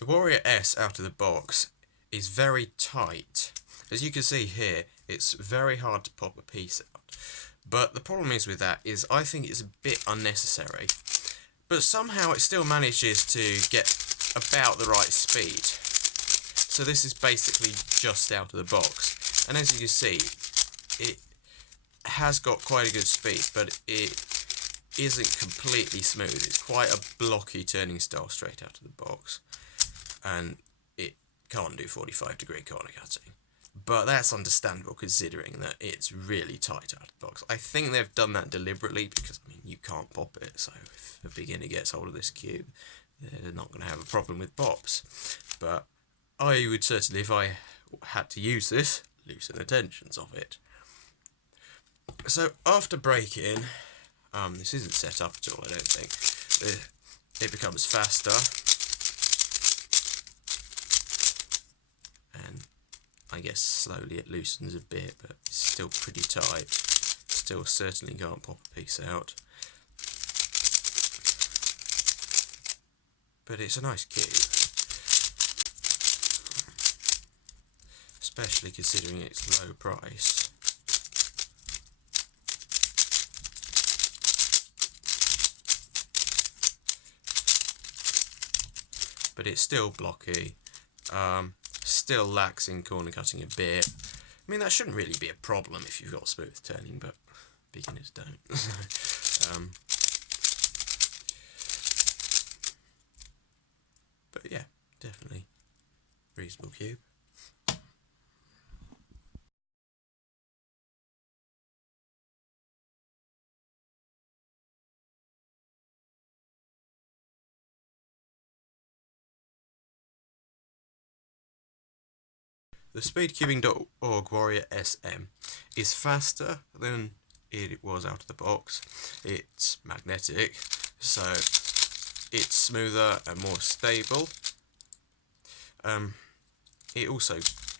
The Warrior S out of the box is very tight. As you can see here, it's very hard to pop a piece out. But the problem is with that is I think it's a bit unnecessary. But somehow it still manages to get about the right speed. So this is basically just out of the box. And as you can see, it has got quite a good speed, but it isn't completely smooth. It's quite a blocky turning style straight out of the box. And it can't do 45-degree corner cutting. But that's understandable considering that it's really tight out of the box. I think they've done that deliberately because, I mean, you can't pop it. So if a beginner gets hold of this cube, they're not going to have a problem with pops. But I would certainly, if I had to use this, loosen the tensions of it. So after breaking, this isn't set up at all, I don't think. It becomes faster. And I guess slowly it loosens a bit, but it's still pretty tight. Still certainly can't pop a piece out. But it's a nice cube. Especially considering its low price. But it's still blocky. Still lacks in corner cutting a bit. I mean, that shouldn't really be a problem if you've got smooth turning, but beginners don't. But yeah, definitely reasonable cube. The speedcubing.org Warrior SM is faster than it was out of the box. It's magnetic, so it's smoother and more stable. It also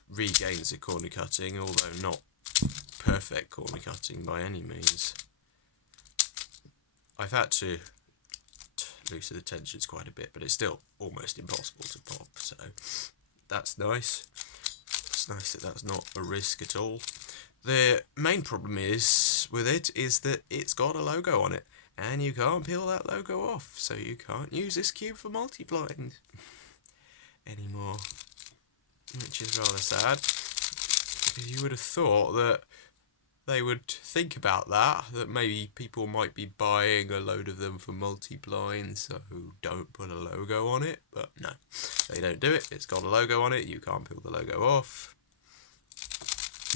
regains the corner cutting, although not perfect corner cutting by any means. I've had to loosen the tensions quite a bit, but it's still almost impossible to pop, so that's nice. It's nice that that's not a risk at all. The main problem with it is that it's got a logo on it, and you can't peel that logo off, so you can't use this cube for multiplying anymore, which is rather sad, because you would have thought that they would think about that maybe people might be buying a load of them for multiplying, so don't put a logo on it, but no, they don't do it. It's got a logo on it, you can't peel the logo off,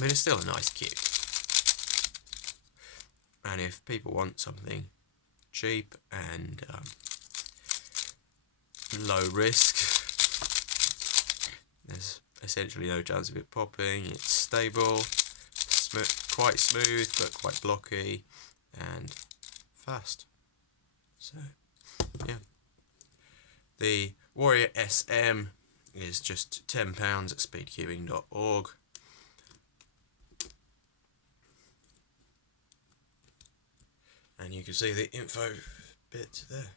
but it's still a nice cube. And if people want something cheap and low risk, there's essentially no chance of it popping. It's stable, quite smooth but quite blocky, and fast. So yeah, the Warrior SM is just £10 at speedcubing.org. And you can see the info bit there.